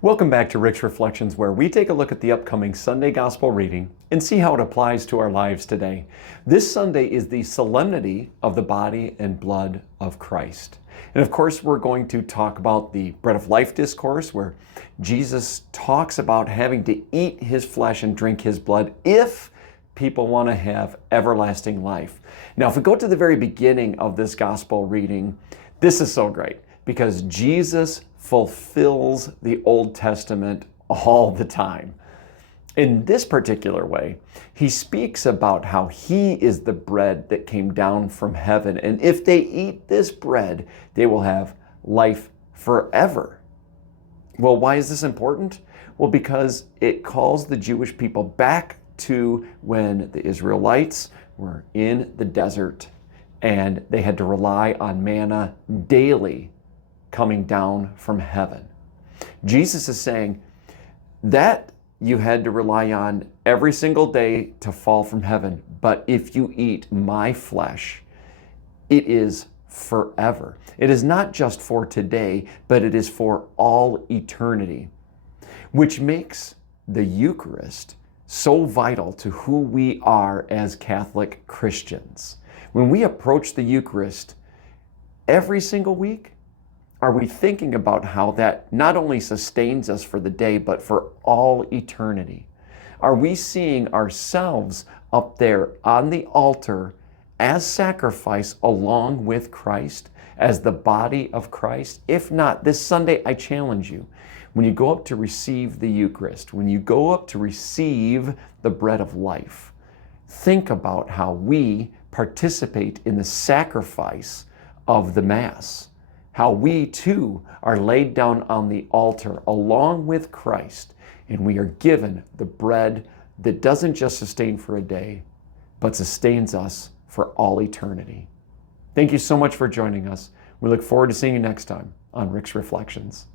Welcome back to Rick's Reflections, where we take a look at the upcoming Sunday Gospel reading and see how it applies to our lives today. This Sunday is the solemnity of the body and blood of Christ. And of course, we're going to talk about the Bread of Life discourse, where Jesus talks about having to eat his flesh and drink his blood if people want to have everlasting life. Now, if we go to the very beginning of this Gospel reading, this is so great because Jesus fulfills the Old Testament all the time. In this particular way, he speaks about how he is the bread that came down from heaven, and if they eat this bread, they will have life forever. Well, why is this important? Well, because it calls the Jewish people back to when the Israelites were in the desert and they had to rely on manna daily coming down from heaven. Jesus is saying that you had to rely on every single day to fall from heaven, but if you eat my flesh, it is forever. It is not just for today, but it is for all eternity, which makes the Eucharist so vital to who we are as Catholic Christians. When we approach the Eucharist every single week, are we thinking about how that not only sustains us for the day, but for all eternity? Are we seeing ourselves up there on the altar as sacrifice along with Christ, as the body of Christ? If not, this Sunday I challenge you, when you go up to receive the Eucharist, when you go up to receive the bread of life, think about how we participate in the sacrifice of the Mass. How we too are laid down on the altar along with Christ, and we are given the bread that doesn't just sustain for a day, but sustains us for all eternity. Thank you so much for joining us. We look forward to seeing you next time on Rick's Reflections.